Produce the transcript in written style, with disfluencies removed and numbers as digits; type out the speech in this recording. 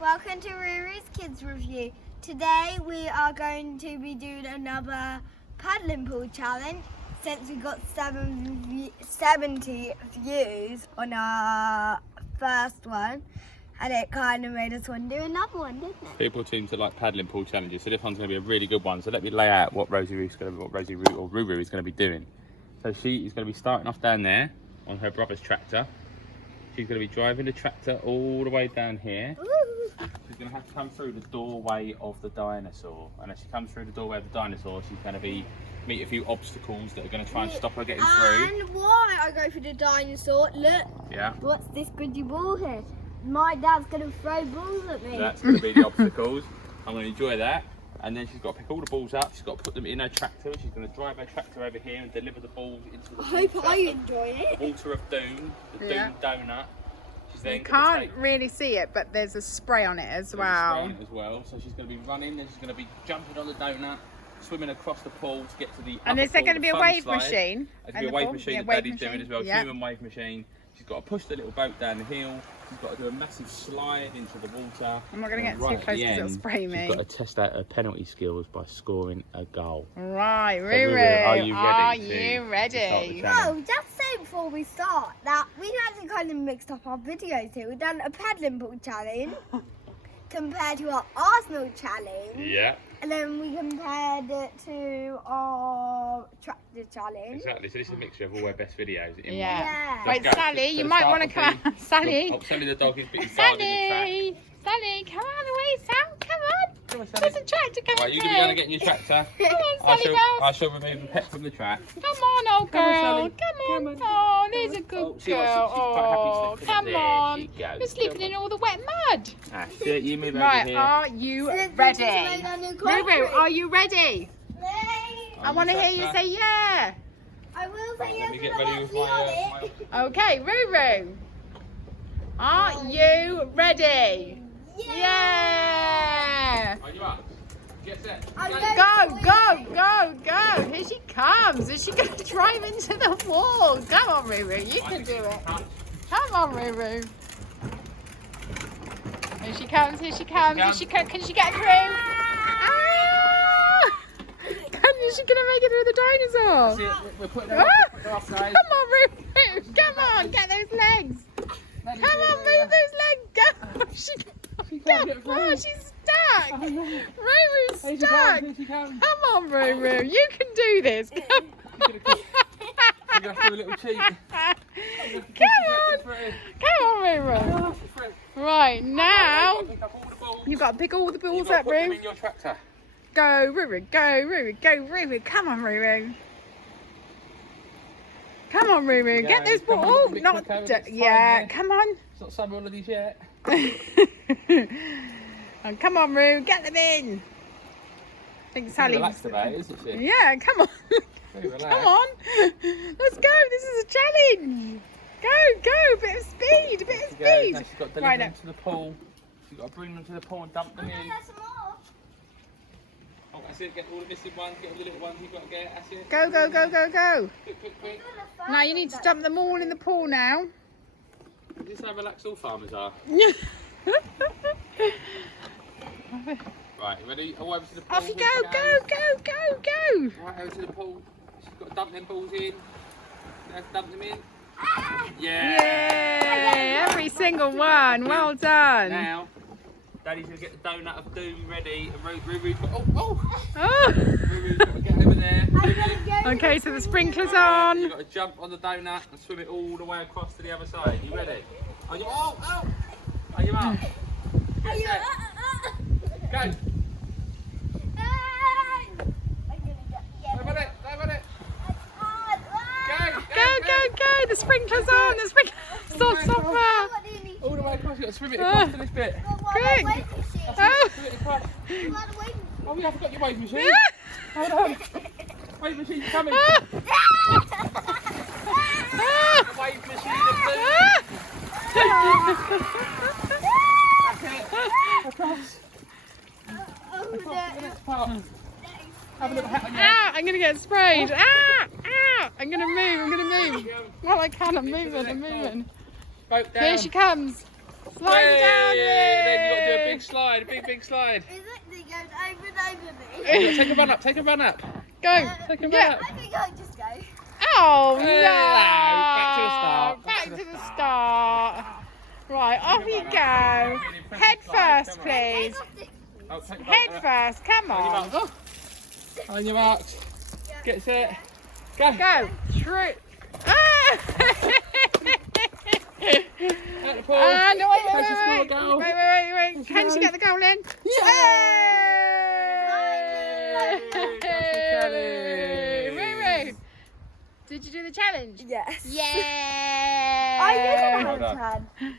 Welcome to Roo Roo's Kids Review. Today we are going to be doing another paddling pool challenge since we got 70 views on our first one, and it kind of made us want to do another one, didn't it? People seem to like paddling pool challenges, so this one's going to be a really good one. So let me lay out what Roo Roo is going to be doing. So she is going to be starting off down there on her brother's tractor. She's going to be driving the tractor all the way down here. Ooh. She's going to have to come through the doorway of the dinosaur. And as she comes through the doorway of the dinosaur, she's going to meet a few obstacles that are going to try and stop her getting through. And why I go for the dinosaur, look. Yeah. What's this goody ball here? My dad's going to throw balls at me. That's going to be the obstacles. I'm going to enjoy that. And then she's got to pick all the balls up. She's got to put them in her tractor. She's going to drive her tractor over here and deliver the balls into the I hope I enjoy it. water of doom, the doom donut. She's then you can't really see it, but there's a spray on it as well. So she's going to be running, then she's going to be jumping on the donut, swimming across the pool to get to the And is there going to be a wave machine? There's going to be a wave machine that Daddy's doing as well, human wave machine. She's got to push the little boat down the hill. She's got to do a massive slide into the water. I'm not going to get too close because it'll spray me. She's got to test out her penalty skills by scoring a goal. Right, Roo Roo, are you ready? No, just say before we start that we've actually kind of mixed up our videos here. We've done a paddling pool challenge compared to our Arsenal challenge. Yeah. And then we compared it to our tractor challenge. Exactly, so this is a mixture of all our best videos. Yeah. Let's Wait, go. Sally, you might want to come out. Sally. Oh, Sally the dog is being Sally, Sally, come on the way, Sam, come on. There's a tractor coming. Right, you can be going to get in your tractor. Come on, Sally, I shall remove the pet from the track. Come on, old girl. Sally. Come on. Oh, there's a good girl. Oh, come on. There she goes. You're sleeping in all the wet mud. That's it, you move over Right, here. are you ready? Roo Roo, are you ready? I want to hear you say yeah. I will say Let me yes. get ready with my... Okay, Roo Roo. Are you ready? Yeah. Are you up? Get set. Go. Here she comes. Is she going to drive into the wall? Come on, Roo Roo. You can do it. Come on, Roo Roo. Here she comes. Can she get through? Ah! Is she going to make it through the dinosaur? That's it. We're putting her off, guys. Come on, Roo Roo. Come on, get those legs. Come on, move those legs. Go. She can't. Oh, she's stuck. Roo Roo's stuck. Come on, Roo Roo. You can do this. Come on. You're going to have to do a little cheat. Come on, Roo Roo. Right, now you've got to pick all the balls up, Roo. In your tractor. Go, Roo Roo. Go, Roo Roo. Come on, Roo Roo. Come on, Roo Roo. Get those balls. Oh, not. Yeah, come on. It's not summer holidays yet. Oh, come on, Roo. Get them in. I think Sally. Relaxed about it, isn't she? Yeah, come on. Come on. Let's go. This is a challenge. Go. Bit of speed. Now she's got to deliver them to the pool. She's got to bring them to the pool and dump them in. Oh, that's it. Get all the missing ones. Get all the little ones you've got to get. That's it. Go. Quick. Now you need to dump them all in the pool now. Is this how relaxed all farmers are? Right, ready? Oh, over to the pool. Off you go. Right, over to the pool. She's got to dump them balls in. Let's dump them in. Yay! Every single one. Well done. Now, Daddy's going to get the donut of doom ready. And Roo-Roo's got... Oh. Roo-Roo's got to get over there. Okay, so the sprinkler's on. You've got to jump on the donut and swim it all the way across to the other side. You ready? Are you... Oh! Are you up? Get set. Go! Over it! Go. The sprinkler's on. Stop. All the way across. You've got to swim it across to this bit. Quick. Swim it across. Oh, yeah, I forgot your wave machine. Hold on. Wave machine's coming. Wave machine of doom. That's it. Across. Across to the next part. Have a little hat on your head. I'm going to get sprayed. I'm going to move. Well, I can. I'm moving. Boat down. Here she comes. Slide down. Then you've got to do a slide, big slide. Is it? It goes over and over me. Take a run up, take a run up. Go. Take a run Yeah. up. I think I'll just go. Oh no! Back to the start. Back to the start. Right, off you go. Head first, please. Oh, take Head first. Come On your on. marks. Oh. On your marks. Get set. Go. Go. Through. Ah! At the pool. No, wait. Go to score a goal. Wait. Can she get the goal in? Yay! Roo Roo, did you do the challenge? Yes. Yeah! I didn't Well have a done. plan.